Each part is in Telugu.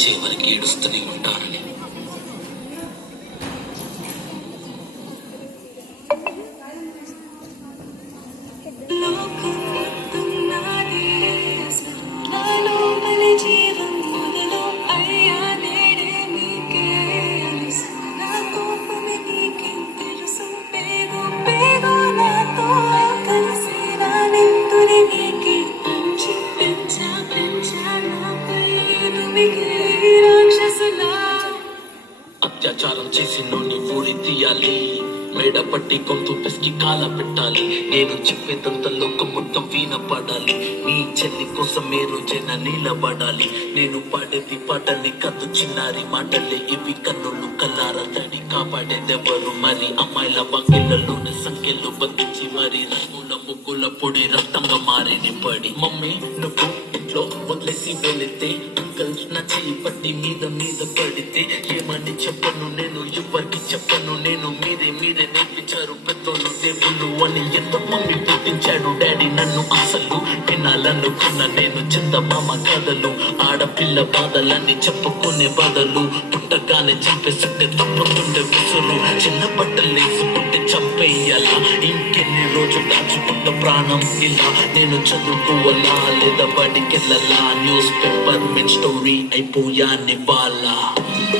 చివరికి ఏడుస్తూనే ఉంటారని. అత్యాచారం చేసి నోని ఊరి తీయాలి, మేడ పట్టి గొంతు పిసికి కాల పెట్టాలి. నేను చెప్పేదంత లోకం మొత్తం వీణ పడాలి. నీ చెల్లి కోసం మీరు జన నిలబడాలి. నేను పాడేది పాటలే కద్దు చిన్నారి మాటలే, ఇవి కన్నులు కల్లార తడి కాపాడేదెవరు మరి? అమ్మాయిల బాకిళ్లలోని సంఖ్యలు బంధించి మరి రంగుల ముగ్గుల పొడి రక్తంగా మారిని పడి. మమ్మీ నువ్వు ఇంట్లో వదిలేసి వెళితే అంకల్స్ నా చెయ్యి పట్టి మీద మీద పడితే ఏమని చెప్పను నేను, ఎవరికి చెప్పను నేను. మీరే నేర్పించారు పెద్దోళ్ళు దేవుళ్ళు అని. ఎంత మమ్మీ పుట్టించాడు డాడీ నన్ను, అసలు వినాలనుకున్న నేను చందమామ కథలు. ఆడపిల్ల బాధలన్నీ చెప్పుకునే బదులు పుట్టగానే చంపేస్తుంటే తప్పుతుండే విసురు. చిన్న బట్టలు వేసుకుంటే చంపేయాలా, ఇంకెన్ని రోజు దాచుకుంటే ప్రాణం ఇలా. నేను చదువుకోవాలా లేదా బడికెళ్ళాలా, న్యూస్ పేపర్ మెన్ స్టోరీ అయిపోయా నివాలా.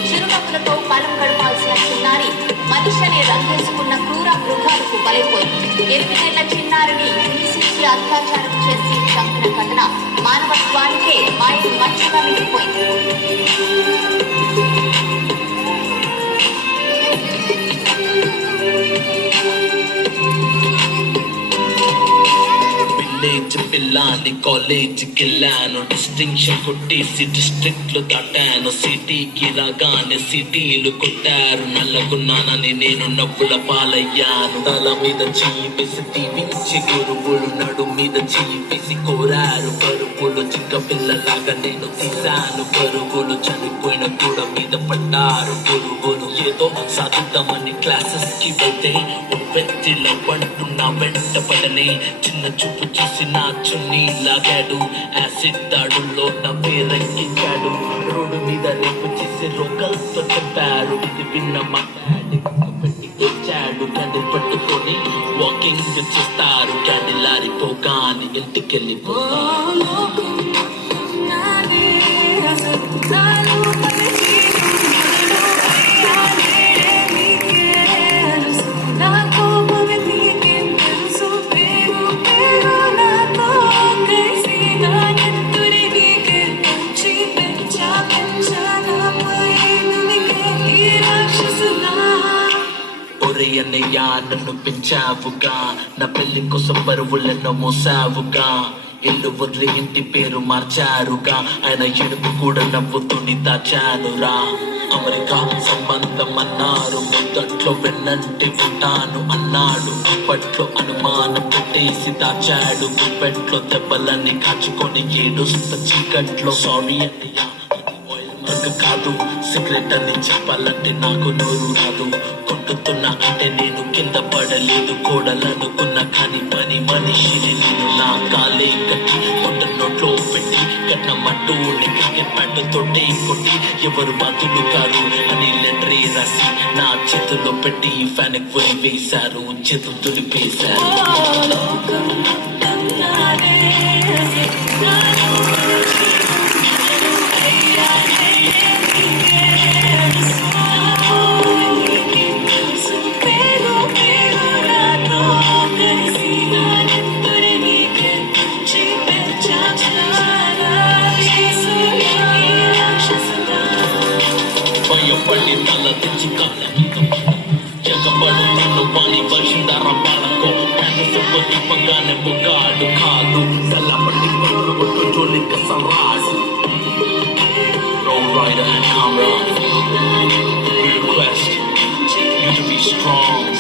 చిరునవ్వులతో కాలం గడపాల్సిన చిన్నారి మనిషిని రంగేసుకున్న క్రూర మృగాలకు బలైపోయింది. 8 ఏళ్ల చిన్నారిని హింసించి అత్యాచారం చేసి చంపిన ఘటన మానవత్వానికే మాయలు మంచిగా మిగిలిపోయింది. పిల్లాని కాలేజీకి వెళ్ళాను, డిస్టింక్షన్ కొట్టేసి డిస్ట్రిక్ట్ లో దాటాను. సిటీకి రాగానే సిటీలు కొట్టారు, నల్లగున్నానని నేను నవ్వుల పాలయ్యాను. తల మీద చెయ్యి వేసి టీవీ గురువులు నడు మీద చెయ్యి వేసి కోరారు పరుగులు. చిక్క పిల్లలాగా నేను తీశాను పరుగులు, చనిపోయిన కూడా మీద పడ్డారు పురుగులు. ఏదో సాధిద్దామని క్లాసెస్ కి వెళ్తే వ్యక్తిలో పండు నా వెంట పడనే, చిన్న చూపు చూసి నా చున్నీ లాగాడు. యాసిడ్ దాడుల్లో నా పేరెక్కించాడు, రోడ్డు మీద రేపు చేసి రోకల్తో చెప్పారు. ఇది విన్న మా డాడీ పెట్టి వచ్చాడు, క్యాండిల్ పట్టుకొని వాకింగ్ చేస్తారు. క్యాండిల్ ఆరిపోగానే ఇంటికెళ్ళిపోతారు. అన్నయ్య నన్ను పెంచావుగా, నా పెళ్లి కోసం బరువులెన్నో మోసావుగా. ఇల్లు వదిలి ఇంటి పేరు మార్చారుగా, ఆయన ఎడుపు కూడా నవ్వుతూని దాచానురా. అమెరికా సంబంధం అన్నారు, మొదట్లో వెన్నంటి ఉంటాను అన్నాడు. అప్పట్లో అనుమానం పెట్టేసి దాచాడు, గుప్పెట్లో దెబ్బలన్నీ కాచుకొని ఏడుస్త చీకట్లో. సారీ అన్నయ్య కాదు, సిగరెట్ అని చెప్పాలంటే నాకు నోరు రాదు. కొట్టుతున్నా అంటే నేను కింద పడలేదు, కోడలనుకున్నా కానీ పని మనిషిని నేను. నా కాలే కట్టి కొండ నోట్లో పెట్టి కట్నమంటూ క్రికెట్ బ్యాట్ తోటి కొట్టి ఎవరు బాతులు కారు అని లెటరీ రాసి నా చేతుల్లో పెట్టి ఫ్యాన్ కొని వేశారు, చేతులు తులిపేశారు. భయపడి తల తెచ్చి జగబడు తను పని వర్షిందార పాలకో ప్యానసెప్పు దీపంగానే బుగాడు కాదు. తెల్లబడి పట్టు కొట్టు జోలిక సరాడు. Roll Rider and Kamra, we request you to be strong.